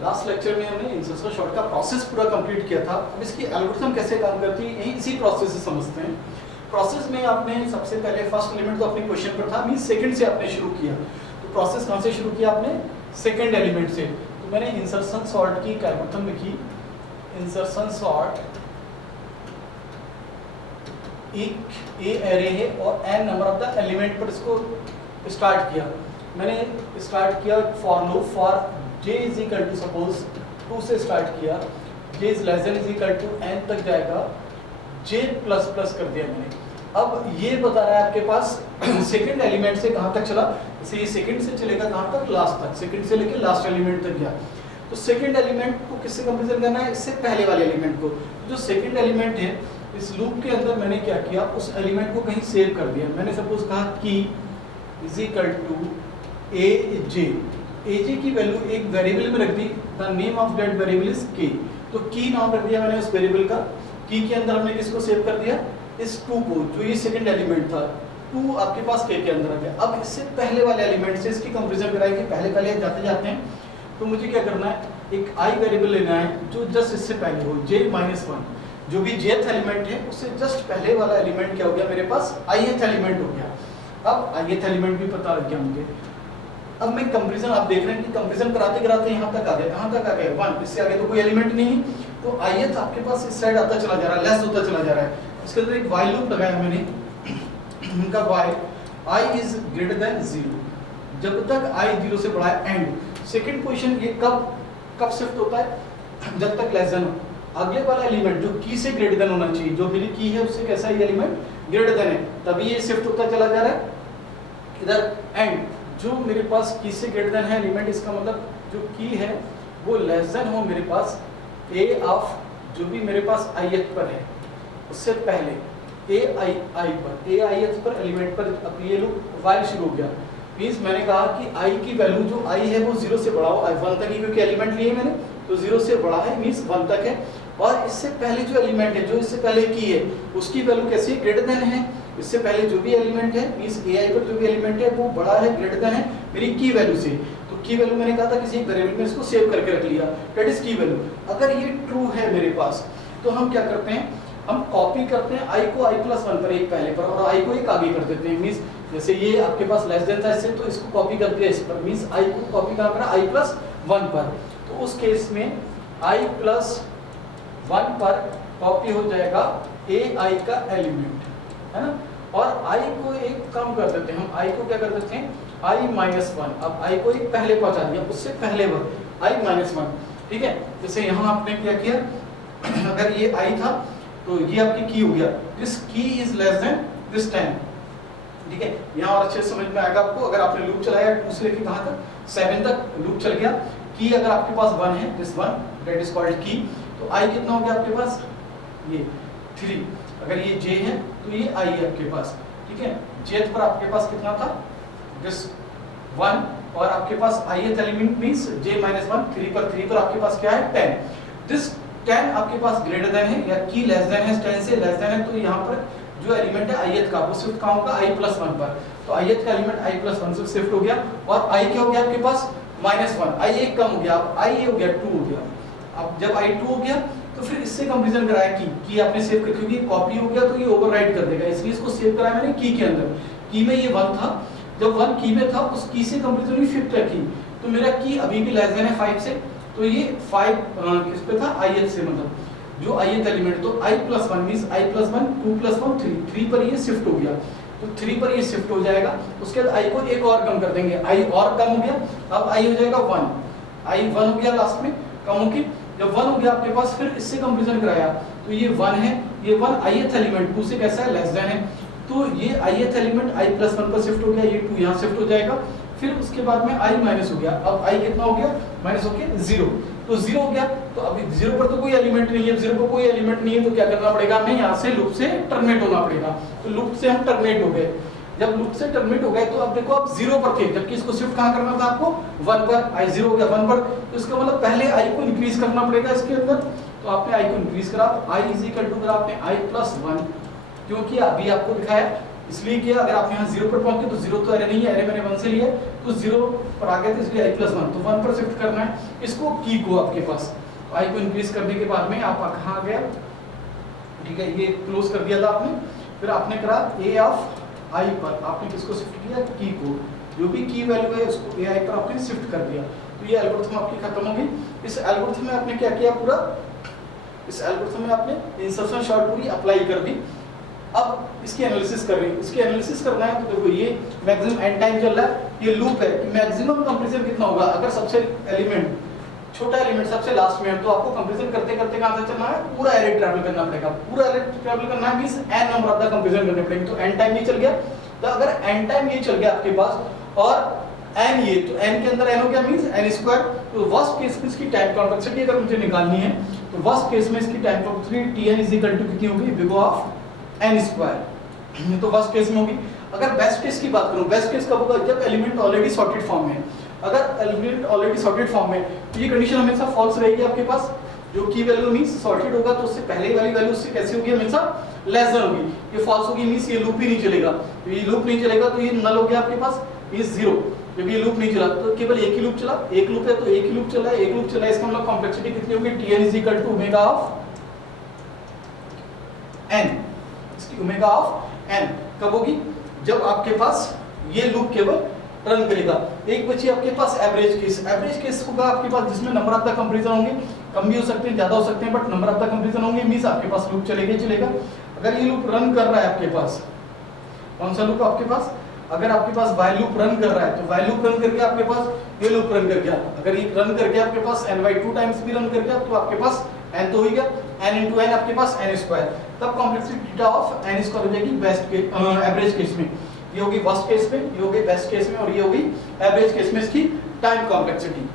Last lecture में हमने insertion sort का प्रोसेस पूरा कंप्लीट किया था। अब इसकी एल्गोरिथम कैसे काम करती है यही इसी प्रोसेस से समझते हैं। प्रोसेस में आपने सबसे पहले फर्स्ट एलिमेंट तो अपने क्वेश्चन पर था, मीन सेकंड से आपने शुरू किया। तो प्रोसेस कहाँ से शुरू किया आपने? सेकंड एलिमेंट से। तो मैंने इंसर्शन सॉर्ट की एल्गोरिथम लिखी, इंसर्शन सॉर्ट एक ए एरे है और n number of the element पर इसको स्टार्ट किया। मैंने स्टार्ट किया for loop for j is equal to suppose 2 से स्टार्ट किया, j is less than is equal to n तक जाएगा, j प्लस प्लस कर दिया मैंने। अब ये बता रहा है आपके पास सेकंड एलिमेंट से कहाँ तक चला, जैसे ये सेकंड से चलेगा कहाँ तक, लास्ट तक, सेकंड से लेके लास्ट एलिमेंट तक गया। तो सेकंड एलिमेंट को किससे कंपेरिजन करना है? इससे पहले वाले एलिमेंट को। जो सेकंड एलिमेंट है इस लूप के अंदर मैंने क्या किया, उस एलिमेंट को कहीं सेव कर दिया। मैंने सपोज कहा कि इज इक्वल टू aj की वैल्यू एक वेरिएबल में रख दी, the name of that variable is k। तो की नाम रख दिया मैंने उस वेरिएबल का। की के अंदर हमने किसको सेव कर दिया? इस 2 को, जो ये सेकंड एलिमेंट था। 2 आपके पास k के अंदर आ गया। अब इससे पहले वाले एलिमेंट से इसकी कंपैरिजन कराएंगे। पहले जाते जाते हैं तो मुझे क्या करना है, एक i वेरिएबल लेना है जो जस्ट इससे पहले हो, j-1। जो भी jth एलिमेंट है उससे जस्ट पहले वाला एलिमेंट क्या हो गया मेरे पास, ith एलिमेंट हो गया। अब ith एलिमेंट भी पता लग गया मुझे। अब मैं कंपैरिजन, आप देख रहे हैं कि कंपैरिजन कराते कराते यहाँ तक आ गए। कहाँ तक आ गए? 1। इससे आगे तो कोई एलिमेंट नहीं है, तो ith आपके पास इस साइड आता चला जा रहा है, लेस होता चला जा रहा है। इसके अंदर एक while लूप लगाया मैंने, उनका while i is greater than 0, जब तक i 0 से बड़ा है एंड। सेकंड पोजीशन ये कब शिफ्ट होता है? जब तक लेस देन हो। अगले वाला एलिमेंट जो की से ग्रेटर देन होना चाहिए, जो मेरी की है उससे कैसा है एलिमेंट ग्रेटर देन है, तभी ये शिफ्ट होता चला जा रहा है इधर एंड। जो मेरे पास की से ग्रेटर देन है एलिमेंट, इसका मतलब जो की है वो लेस देन हो मेरे पास a ऑफ जो भी मेरे पास ith पर है उससे पहले ai पर एलिमेंट पर। अब ये लूप while शुरू हो गया, मींस मैंने कहा कि i की वैल्यू जो i है वो 0 से बड़ा हो, 1 तक ही, क्योंकि एलिमेंट लिए मैंने तो 0 से बड़ा है मींस 1 तक है। और इससे पहले जो एलिमेंट है, जो इससे पहले की है, उसकी वैल्यू कैसी है? ग्रेटर देन है। इससे पहले जो भी एलिमेंट है मींस ai पर जो भी एलिमेंट है वो बड़ा है, ग्रेटर देन है मेरी की वैल्यू से। तो की वैल्यू मैंने कहा था किसी एक वेरिएबल में इसको सेव करके रख लिया, दैट इज की वैल्यू। अगर ये ट्रू है मेरे पास तो हम क्या करते हैं, हम कॉपी करते हैं i को i+1 पर, एक पहले पर, और i को एक आगे कर देते हैं। मींस जैसे ये आपके पास लेस देन था इससे, तो इसको कॉपी करके इस पर, मींस i को कॉपी कहाँ पर? i+1 पर। तो उस केस में i+1 पर कॉपी हो जाएगा ai का एलिमेंट, है ना। और i को एक कम कर देते हैं, हम i को क्या कर देते हैं? i-1। अब i को एक पहले पहुंचा दिया, उससे पहले वर्ड i-1, ठीक है। जैसे यहाँ आपने क्या किया, अगर ये i था तो ये आपकी की हो गया, दिस की इज लेस देन दिस 10, ठीक है। यहाँ और अच्छे से समझ में आएगा आपको। अगर आपने लूप चलाया 2 से लेके कहाँ तक, 7 तक लूप चल गया। की अगर आपके पास 1 है, दिस 1 दैट इज कॉल्ड की, तो i कितना हो गया आपके पास? ये 3। अगर ये j है तो ये i है आपके पास, ठीक है। jth पर आपके पास कितना था? दिस 1, और आपके पास ith एलिमेंट मींस j-1, 3 पर आपके पास क्या है? 10। दिस 10 आपके पास ग्रेटर देन है या की लेस देन है, 10 से लेस देन है, तो यहाँ पर जो एलिमेंट है ith का वो शिफ्ट कहाँ होगा? i+1 पर। तो ith का एलिमेंट i+1 से शिफ्ट हो गया, और i क्या हो गया आपके पास? -1। i एक कम हो गया, अब i हो गया 2 हो गया। अब जब i 2 हो गया तो फिर इससे कंपैरिजन कराया की आपने सेव कर, क्योंकि कॉपी हो गया तो ये ओवरराइट कर देगा, इसलिए इसको सेव कराया मैंने की के अंदर। की में ये 1 था, जब 1 की में था उस की से कंपैरिजन में 5 रखी, तो मेरा की अभी भी लेस देन है 5 से, तो ये 5 किस पे था? ith से, मतलब जो ith एलिमेंट। तो i+1 मींस i+1 2+1 3 पर ये शिफ्ट हो गया, तो 3 पर ये शिफ्ट हो जाएगा। उसके बाद i को एक और कम कर देंगे, i और कम हो गया, अब i हो जाएगा 1, i 1 हो गया लास्ट में, कम हो गया। जब 1 हो गया आपके पास, फिर इससे कंपैरिजन कराया तो ये 1 है, ये 1 ith एलिमेंट 2 से कैसा है? लेस देन है, तो ये ith एलिमेंट i+1 पर शिफ्ट हो गया, ये 2 यहाँ शिफ्ट हो जाएगा। फिर उसके बाद में i माइनस हो गया, अब i कितना हो गया? माइनस हो गया 0, तो 0 हो गया। तो अभी 0 पर तो कोई एलिमेंट नहीं है, 0 पर कोई एलिमेंट नहीं है, तो क्या करना पड़ेगा हमें? यहाँ से लूप से टर्मिनेट होना पड़ेगा। तो लूप से हम टर्मिनेट हो गए। जब लूप से टर्मिनेट हो गए तो अब देखो आप 0 पर थे, जबकि इसको शिफ्ट कहाँ करना था आपको? 1 पर। i 0 हो गया 1 पर, तो इसका मतलब पहले i को इंक्रीज करना पड़ेगा इसके अंदर। तो आपने i को इंक्रीज करा, i इज इक्वल टू आपने i+1, क्योंकि अभी आपको दिखाया इसलिए कि अगर आप यहाँ 0 पर पहुंच गए तो 0 तो एरे नहीं है, एरे मैंने 1 से लिया है, तो 0 पर आ गए थे इसलिए i + 1, तो 1 पर शिफ्ट करना है इसको की को आपके पास। i को इंक्रीज करने के बाद में आप कहाँ आ गया, ठीक है, ये क्लोज कर दिया था आपने, फिर आपने करा a ऑफ i पर आपने किसको शिफ्ट किया, की को, जो भी की वैल्यू है उसको ai पर आपने शिफ्ट कर दिया। तो ये एल्गोरिथम आपकी खत्म होगी। इस एल्गोरिथम में आपने क्या किया, पूरा इस एल्गोरिथम में आपने इंसर्शन शॉर्ट पूरी अप्लाई कर दी। अब इसकी एनालिसिस कर रही है, इसकी एनालिसिस करना है तो देखो ये मैक्सिमम एंड टाइम चल रहा है, ये लूप है कि मैक्सिमम कंप्लीशन कितना होगा, अगर सबसे एलिमेंट छोटा एलिमेंट सबसे लास्ट में है तो आपको कंप्लीशन करते करते कहां से चलना है, पूरा एरे ट्रैवल करना पड़ेगा, पूरा एरे ट्रैवल करना है means n number of the completion करने पड़ेंगे। तो एंड टाइम ये चल गया, तो अगर एंड टाइम ये चल गया आपके पास और n ये, तो n के अंदर n हो गया मींस n², तो वर्स्ट केस में इसकी टाइम कॉम्प्लेक्सिटी अगर मुझे निकालनी है तो वर्स्ट केस में इसकी टाइम कॉम्प्लेक्सिटी Tn कितनी होगी, बिग ऑफ n², तो वर्स्ट केस में होगी। अगर बेस्ट केस की बात करूं, बेस्ट केस कब होगा, जब एलिमेंट ऑलरेडी सॉर्टेड फॉर्म में है। अगर एलिमेंट ऑलरेडी सॉर्टेड फॉर्म में तो ये कंडीशन हमेशा फॉल्स रहेगी आपके पास, जो की वैल्यू मींस सॉर्टेड होगा तो उससे पहले वाली वैल्यू उससे कैसी होगी, हमेशा लेस देन होगी। ये फॉल्स होगी मींस ये लूप ही नहीं चलेगा, तो ये लूप नहीं चलेगा तो ये नल हो गया आपके पास, ये 0, जब ये लूप नहीं चला तो केवल एक ही लूप चला, एक लूप है तो एक ही लूप चला है, एक लूप चला है, इसका मतलब कॉम्प्लेक्सिटी कितनी होगी, Tn ओमेगा ऑफ n, इसकी ओमेगा ऑफ n कब होगी, जब आपके पास ये लूप केवल रन करेगा। एक बची आपके पास एवरेज केस, एवरेज केस होगा आपके पास जिसमें नंबर ऑफ द कंपैरिजन होंगे, कम भी हो सकते हैं ज्यादा हो सकते हैं, but number of the comparison होंगे मींस आपके पास लूप चलेगा ही चलेगा। अगर ये लूप रन कर रहा है आपके पास, कौन सा लूप आपके पास, अगर आपके पास while लूप रन कर रहा है तो while लूप रन करके आपके पास ये लूप रन कर गया, अगर ये रन करके आपके पास n/2 टाइम्स भी रन कर गया तो आपके पास n तो हो गया, n * n आपके पास n², तब कॉम्प्लेक्सिटी थीटा ऑफ n² हो जाएगी बेस्ट केस, एवरेज केस में, ये होगी वर्स्ट केस में, ये होगी बेस्ट केस में और ये होगी एवरेज केस में इसकी टाइम कॉम्प्लेक्सिटी।